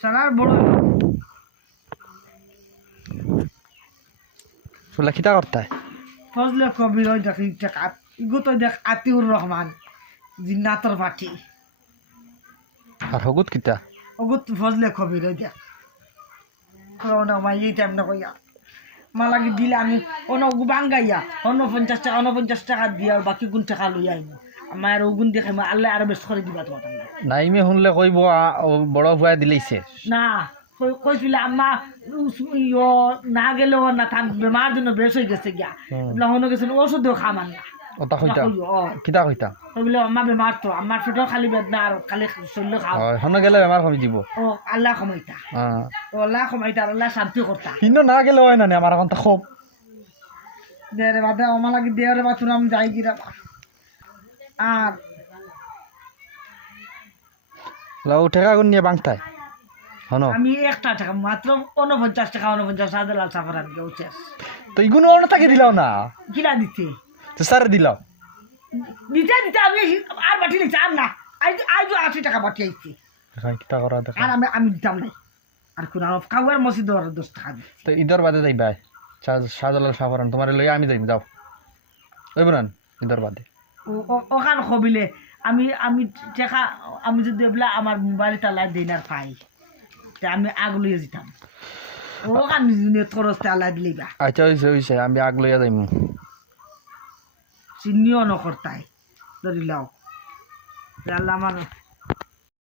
সারার বড় শুনলা খিতা করতে ফজলে কবির ওই দেখ ইগো তো দেখ আতিউর রহমান জিন্নাতর পাঠি আর হগুত কিতা ওগুত ফজলে কবির ওই দেখ না মাই এই টাইম না কইয়া মালাগি দিলে আমি অন্য বাঙ্গাইয়া 49 টাকা দিয়া আর বাকি গুণ টাকা লইয়া আইব আমার ওগুন দেখাই আল্লাহ আরো বেশ করে দিবা তোমার নাইমে শুনলে কইব বড় ভুয়া দিলেইছে না কইছিল আম্মা না গেলেও না থাক বেমার জন্য বেশ হয়ে গেছে গিয়া এগুলা হনো গেছে ওষুধও খামান না ওটা কইতা কিতা কইতা বলে আম্মা বেমার তো আমার পেটও খালি বেদনা আর খালি শরীর খাও হনো গেলে বেমার কমি দিব ও আল্লাহ কমাইতা ও আল্লাহ কমাইতা আর আল্লাহ শান্তি করতা কিন্তু না গেলে হয় না আমার এখন তো খুব দেরে বাদে আমার লাগি দেরে বাথরুম আমি যাই গিরা আর লাউ ঠেকা গুন নিয়ে বাংতায় হনো আমি 1 টাকা মাত্র 49 টাকা 49 লাল সাফার আর গেছে তো ইগুনো অন্য তাকে দিলাও না কিলা দিতে তো স্যার দিলাও দিতে আমি আর বাটি নিতে আর না আজ 80 টাকা বাটি আইছি কিতা করা দেখা আর আমি দিতাম নাই আর কোন কাউয়ার মসজিদ আর 10 টাকা দিছি তো ঈদের বাদে যাইবা শাহজালাল সাফারান তোমার লইয়া আমি যাইম যাও ওইব না ঈদের বাদে ওখান খবিলে আমি আমি টাকা আমি যদি বলে আমার মোবাইল তালাই দিন আর পাই আমি আগ লইয়া যেতাম ওখান খরচ তালাই দিলেবা আচ্ছা হইছে আমি আগ লইয়া যাইম চিনিও নকরতাই ধরিলাও আল্লাহ আমার